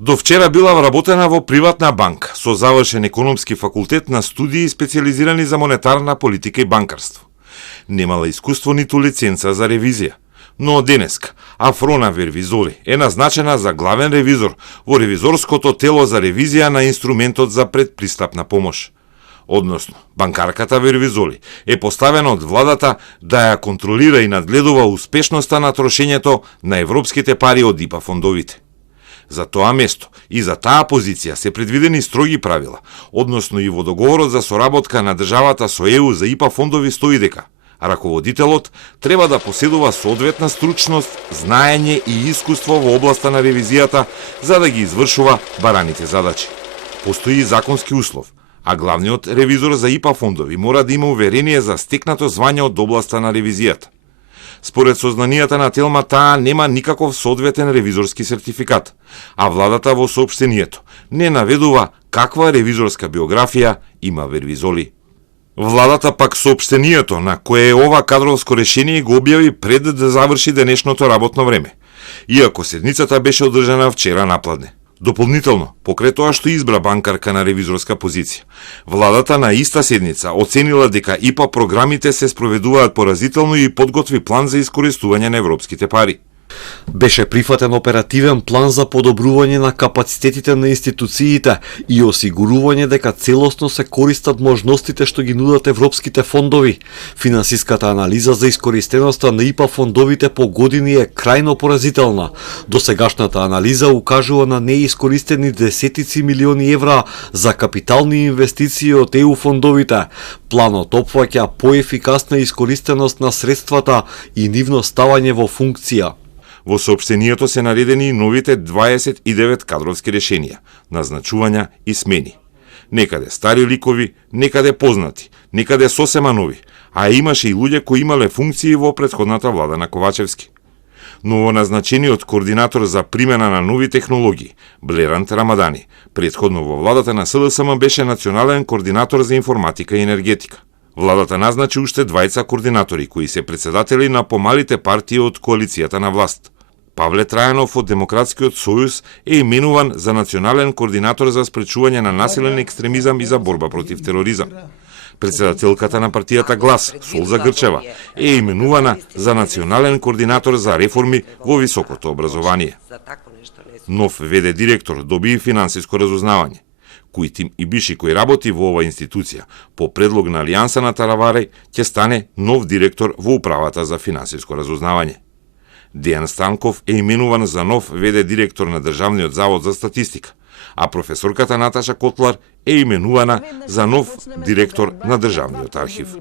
До вчера била вработена во приватна банка, со завршен економски факултет на студии специализирани за монетарна политика и банкарство. Немала искуство ниту лиценца за ревизија. Но денеска Афрона Вервизоли е назначена за главен ревизор во ревизорското тело за ревизија на инструментот за предпристапна помош. Односно, банкарката Вервизоли е поставена од владата да ја контролира и надгледува успешноста на трошењето на европските пари од ИПА фондовите. За тоа место и за таа позиција се предвидени строги правила, односно и во договорот за соработка на државата со ЕУ за ИПА фондови стои дека раководителот треба да поседува соодветна стручност, знаење и искуство во областа на ревизијата за да ги извршува бараните задачи. Постои и законски услов, а главниот ревизор за ИПА фондови мора да има уверение за стекнато звање од областа на ревизијата. Според сознанијата на Телма, таа нема никаков соодветен ревизорски сертификат, а владата во соопштението не наведува каква ревизорска биографија има Вервизоли. Владата пак соопштението на кое е ова кадровско решение го објави пред да заврши денешното работно време, иако седницата беше одржана вчера напладне. Дополнително, покрај тоа што избра банкарка на ревизорска позиција, владата на иста седница оценила дека ИПА програмите се спроведуваат поразително и подготви план за искористување на европските пари. Беше прифатен оперативен план за подобрување на капацитетите на институциите и осигурување дека целосно се користат можностите што ги нудат европските фондови. Финансиската анализа за искористеноста на ИПА фондовите по години е крајно поразителна. Досегашната анализа укажува на неискористени десетици милиони евра за капитални инвестиции од ЕУ фондовите. Планот опфаќа поефикасна искористеност на средствата и нивно ставање во функција. Во соопштението се наредени и новите 29 кадровски решенија, назначувања и смени. Некаде стари ликови, некаде познати, некаде сосема нови, а имаше и луѓе кои имале функции во претходната влада на Ковачевски. Новоназначениот координатор за примена на нови технологии, Блерант Рамадани, претходно во владата на СДСМ беше национален координатор за информатика и енергетика. Владата назначи уште двајца координатори кои се председатели на помалите партии од коалицијата на власт. Павле Трајанов од Демократскиот сојуз е именуван за национален координатор за спречување на насилен екстремизам и за борба против тероризам. Председателката на партијата Глас, Солза Грчева, е именувана за национален координатор за реформи во високото образование. Нов ВД директор доби и финансиско разузнавање. Куитим Ибиши, кој работи во ова институција, по предлог на Алијанса на Таравареј, ќе стане нов директор во управата за финансиско разузнавање. Дејан Станков е именуван за нов ВД директор на Државниот завод за статистика, а професорката Наташа Котлар е именувана за нов директор на Државниот архив.